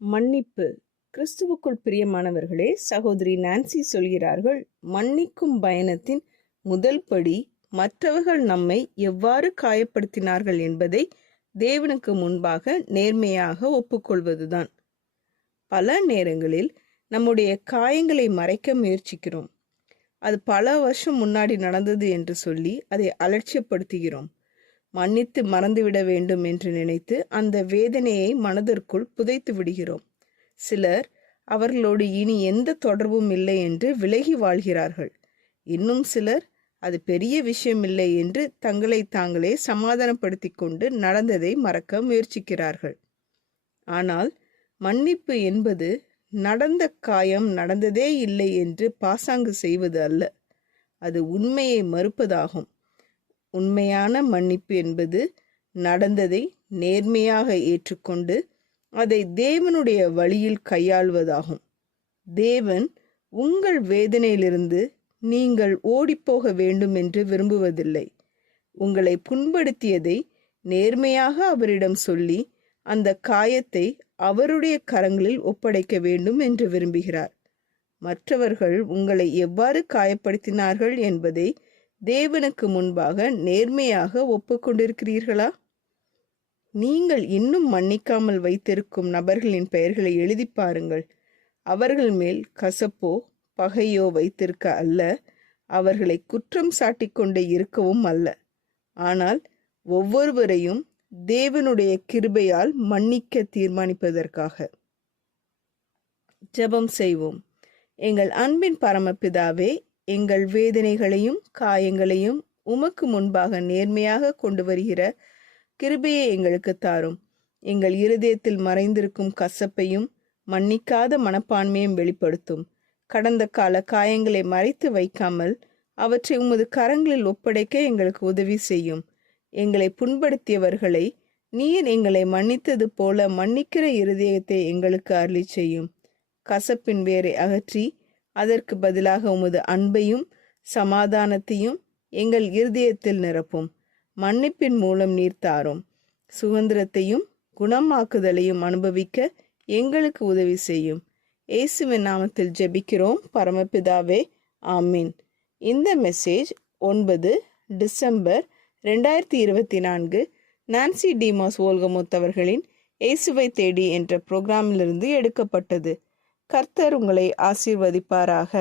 மன்னிப்பு. கிறிஸ்துவுக்குள் பிரியமானவர்களே, சகோதரி நான்சி சொல்கிறார்கள், மன்னிக்கும் பயணத்தின் முதல் படி மற்றவர்கள் நம்மை எவ்வாறு காயப்படுத்தினார்கள் என்பதை தேவனுக்கு முன்பாக நேர்மையாக ஒப்புக்கொள்வதுதான். பல நேரங்களில் நம்முடைய காயங்களை மறைக்க முயற்சிக்கிறோம். அது பல வருஷம் முன்னாடி நடந்தது என்று சொல்லி அதை அலட்சியப்படுத்துகிறோம். மன்னித்து மறந்துவிட வேண்டும் என்று நினைத்து அந்த வேதனையை மனதிற்குள் புதைத்து விடுகிறோம். சிலர் அவர்களோடு இனி எந்த தொடர்பும் இல்லை என்று விலகி வாழ்கிறார்கள். இன்னும் சிலர் அது பெரிய விஷயமில்லை என்று தங்களை தாங்களே சமாதானப்படுத்தி கொண்டு நடந்ததை மறக்க முயற்சிக்கிறார்கள். ஆனால் மன்னிப்பு என்பது நடந்த காயம் நடந்ததே இல்லை என்று பாசாங்கு செய்வது அல்ல. அது உண்மையை மறுப்பதாகும். உண்மையான மன்னிப்பு என்பது நடந்ததை நேர்மையாக ஏற்றுக்கொண்டு அதை தேவனுடைய வழியில் கையாள்வதாகும். தேவன் உங்கள் வேதனையிலிருந்து நீங்கள் ஓடிப்போக வேண்டும் என்று விரும்புவதில்லை. உங்களை புண்படுத்தியதை நேர்மையாக அவரிடம் சொல்லி அந்த காயத்தை அவருடைய கரங்களில் ஒப்படைக்க வேண்டும் என்று விரும்புகிறார். மற்றவர்கள் உங்களை எவ்வாறு காயப்படுத்தினார்கள் என்பதை தேவனுக்கு முன்பாக நேர்மையாக ஒப்புக்கொண்டிருக்கிறீர்களா? நீங்கள் இன்னும் மன்னிக்காமல் வைத்திருக்கும் நபர்களின் பெயர்களை எழுதி பாருங்கள். அவர்கள் மேல் கசப்போ பகையோ வைத்திருக்க அல்ல, அவர்களை குற்றம் சாட்டிக்கொண்டே இருக்கவும் அல்ல, ஆனால் ஒவ்வொருவரையும் தேவனுடைய கிருபையால் மன்னிக்க தீர்மானிப்பதற்காக. ஜெபம் செய்வோம். எங்கள் அன்பின் பரமபிதாவே, எங்கள் வேதனைகளையும் காயங்களையும் உமக்கு முன்பாக நேர்மையாக கொண்டு வருகிற கிருபையை எங்களுக்கு தாரும். எங்கள் இருதயத்தில் மறைந்திருக்கும் கசப்பையும் மன்னிக்காத மனப்பான்மையும் வெளிப்படுத்தும். கடந்த கால காயங்களை மறைத்து வைக்காமல் அவற்றை உமது கரங்களில் ஒப்படைக்க எங்களுக்கு உதவி செய்யும். எங்களை புண்படுத்தியவர்களை நீர் எங்களை மன்னித்தது போல மன்னிக்கிற இருதயத்தை எங்களுக்கு அருளி செய்யும். கசப்பின் வேரை அகற்றி அதற்கு பதிலாக உமது அன்பையும் சமாதானத்தையும் எங்கள் இருதயத்தில் நிரப்பும். மன்னிப்பின் மூலம் நீர் தாரும். சுதந்திரத்தையும் குணமாக்குதலையும் அனுபவிக்க எங்களுக்கு உதவி செய்யும். இயேசுவின் நாமத்தில் ஜெபிக்கிறோம் பரமபிதாவே, ஆமீன். இந்த மெசேஜ் 9 டிசம்பர் 2024 நான்சி டிமாஸ் ஓல்கமுத் அவர்களின் இயேசுவை தேடி என்ற புரோகிராமிலிருந்து எடுக்கப்பட்டது. கர்த்தர் உங்களை ஆசீர்வதிப்பாராக.